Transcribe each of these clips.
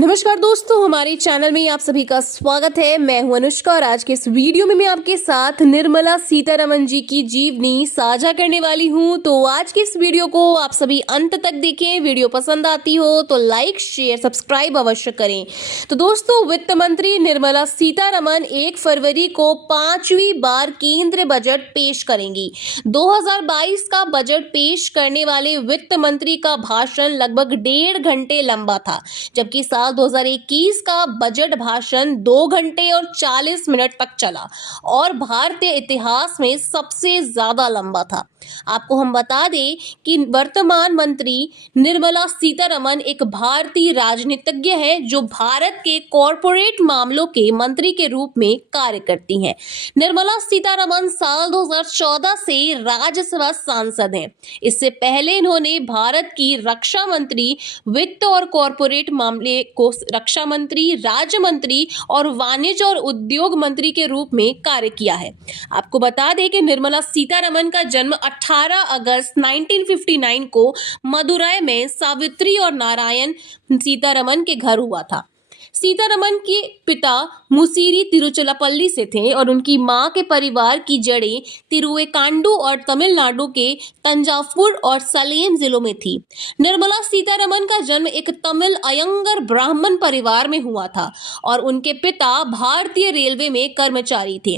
नमस्कार दोस्तों, हमारे चैनल में आप सभी का स्वागत है। मैं हूं अनुष्का और आज के इस वीडियो में मैं आपके साथ निर्मला सीतारमण जी की जीवनी साझा करने वाली हूं। तो आज के इस वीडियो को आप सभी अंत तक देखें। वीडियो पसंद आती हो तो लाइक शेयर सब्सक्राइब अवश्य करें। तो दोस्तों, वित्त मंत्री निर्मला सीतारमण 1 फरवरी को 5वीं बार केंद्र बजट पेश करेंगी। 2022 का बजट पेश करने वाले वित्त मंत्री का भाषण लगभग 1.5 घंटे लंबा था, जबकि साल 2021 का बजट भाषण 2 घंटे और 40 मिनट तक चला और भारतीय इतिहास में सबसे ज्यादा लंबा था। आपको हम बता दें कि वर्तमान मंत्री निर्मला सीतारमण एक भारतीय राजनीतिज्ञ है जो भारत के कॉरपोरेट मामलों के मंत्री के रूप में कार्य करती हैं। निर्मला सीतारमण साल 2014 से राज्यसभा सांसद हैं। इससे पहले इन्होंने भारत की रक्षा मंत्री, वित्त और कॉरपोरेट मामले को रक्षा मंत्री, राज्य मंत्री और वाणिज्य और उद्योग मंत्री के रूप में कार्य किया है। आपको बता दें कि निर्मला सीतारमण का जन्म 18 अगस्त 1959 को मदुरै में सावित्री और नारायण सीतारमण के घर हुआ था। सीतारमण के पिता मुसीरी तिरुचिरापल्ली से थे और उनकी मां के परिवार की जड़ें तिरुवेकांडू और तमिलनाडु के तंजावुर और सलेम जिलों में थी। निर्मला सीतारमण का जन्म एक तमिल अयंगर ब्राह्मण परिवार में हुआ था और उनके पिता भारतीय रेलवे में कर्मचारी थे।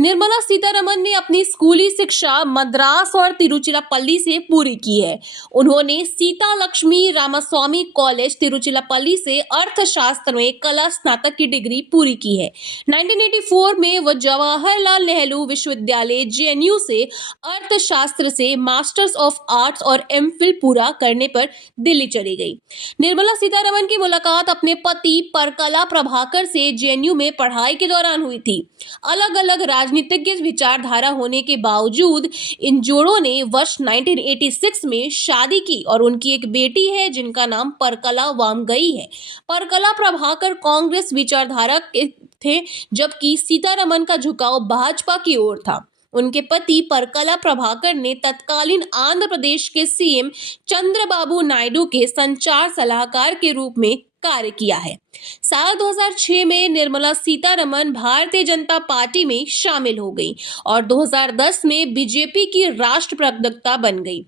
निर्मला सीतारमण ने अपनी स्कूली शिक्षा मद्रास और तिरुचिरापल्ली से पूरी की है। उन्होंने सीता लक्ष्मी रामास्वामी कॉलेज तिरुचिरापल्ली से अर्थशास्त्र में कला स्नातक की डिग्री पूरी की है। 1984 में वह जवाहरलाल नेहरू विश्वविद्यालय जेएनयू से अर्थशास्त्र से मास्टर्स ऑफ आर्ट्स और एमफिल पूरा करने पर दिल्ली चली गई। निर्मला सीतारमण की मुलाकात अपने पति परकला प्रभाकर से जेएनयू में पढ़ाई के दौरान हुई थी। अलग अलग राजनीतिज्ञ विचारधारा होने के बावजूद इन जोड़ों ने वर्ष 1986 में शादी की और उनकी एक बेटी है जिनका नाम परकला वामगई है। परकला प्रभाकर कांग्रेस विचारधारा के थे, जबकि सीतारमण का झुकाव भाजपा की ओर था। उनके पति परकला प्रभाकर ने तत्कालीन आंध्र प्रदेश के सीएम चंद्रबाबू नायडू के संचार सलाहकार के रूप में कार्य किया है। साल 2006 में निर्मला सीतारमण भारतीय जनता पार्टी में शामिल हो गई और 2010 में बीजेपी की राष्ट्र प्रवक्ता बन गई।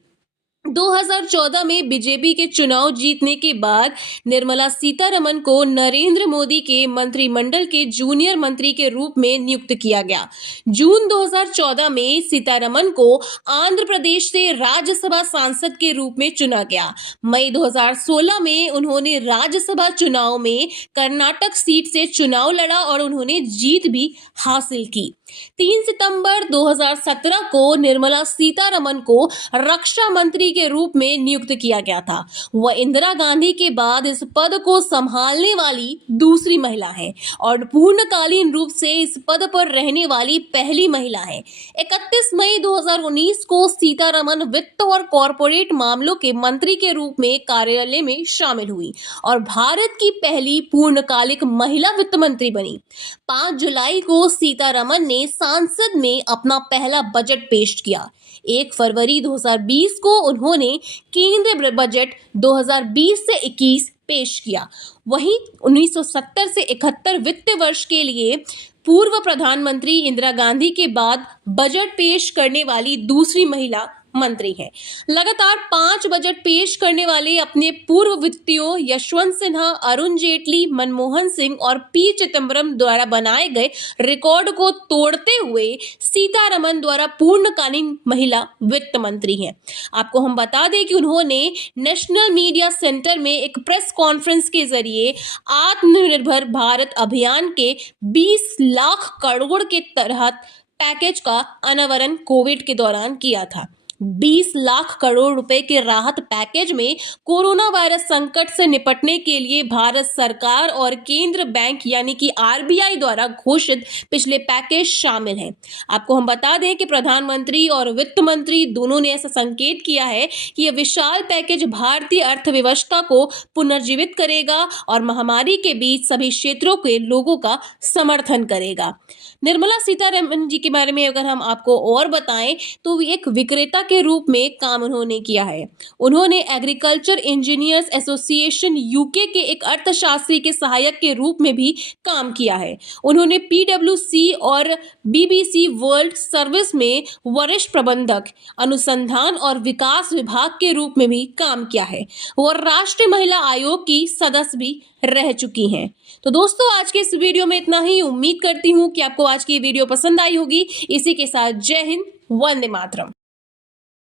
2014 में बीजेपी के चुनाव जीतने के बाद निर्मला सीतारमण को नरेंद्र मोदी के मंत्रिमंडल के जूनियर मंत्री के रूप में नियुक्त किया गया। जून 2014 में सीतारमण को आंध्र प्रदेश से राज्यसभा सांसद के रूप में चुना गया। मई 2016 में उन्होंने राज्यसभा चुनाव में कर्नाटक सीट से चुनाव लड़ा और उन्होंने जीत भी हासिल की। 3 सितंबर 2017 को निर्मला सीतारमण को रक्षा मंत्री के रूप में नियुक्त किया गया था। वह इंदिरा गांधी के बाद इस पद को संभालने वाली दूसरी महिला है और पूर्णकालीन रूप से इस पद पर रहने वाली पहली महिला है। 31 मई 2019 को सीतारमण वित्त और कॉरपोरेट मामलों के मंत्री के रूप में कार्यालय में शामिल हुई और भारत की पहली पूर्णकालिक महिला वित्त मंत्री बनी। 5 जुलाई को सीतारमण ने संसद में अपना पहला बजट पेश किया। 1 फरवरी 2020 को उन्होंने केंद्रीय बजट 2020 से 21 पेश किया। वहीं 1970 से 71 वित्त वर्ष के लिए पूर्व प्रधानमंत्री इंदिरा गांधी के बाद बजट पेश करने वाली दूसरी महिला मंत्री है। लगातार 5 बजट पेश करने वाले अपने पूर्व वित्तियों यशवंत सिन्हा, अरुण जेटली, मनमोहन सिंह और पी चिदंबरम द्वारा बनाए गए रिकॉर्ड को तोड़ते हुए सीतारमण द्वारा पूर्णकालीन महिला वित्त मंत्री हैं। आपको हम बता दें कि उन्होंने नेशनल मीडिया सेंटर में एक प्रेस कॉन्फ्रेंस के जरिए आत्मनिर्भर भारत अभियान के 20 लाख करोड़ के तहत पैकेज का अनावरण कोविड के दौरान किया था। 20 लाख करोड़ रुपए के राहत पैकेज में कोरोना वायरस संकट से निपटने के लिए भारत सरकार और केंद्र बैंक यानी कि आरबीआई द्वारा घोषित पिछले पैकेज शामिल हैं। आपको हम बता दें कि प्रधानमंत्री और वित्त मंत्री दोनों ने ऐसा संकेत किया है कि यह विशाल पैकेज भारतीय अर्थव्यवस्था को पुनर्जीवित करेगा और महामारी के बीच सभी क्षेत्रों के लोगों का समर्थन करेगा। निर्मला सीतारमण जी के बारे में अगर हम आपको और बताएं तो एक विक्रेता के रूप में काम उन्होंने किया है। उन्होंने एग्रीकल्चर इंजीनियर्स एसोसिएशन यूके के एक अर्थशास्त्री के सहायक के रूप में भी काम किया है। उन्होंने पीडब्ल्यूसी और बीबीसी वर्ल्ड सर्विस में वरिष्ठ प्रबंधक, अनुसंधान और विकास विभाग के रूप में भी काम किया है और राष्ट्रीय महिला आयोग की सदस्य भी रह चुकी हैं। तो दोस्तों, आज के इस वीडियो में इतना ही। उम्मीद करती हूँ कि आपको आज की वीडियो पसंद आई होगी। इसी के साथ जय हिंद, वंदे मातरम।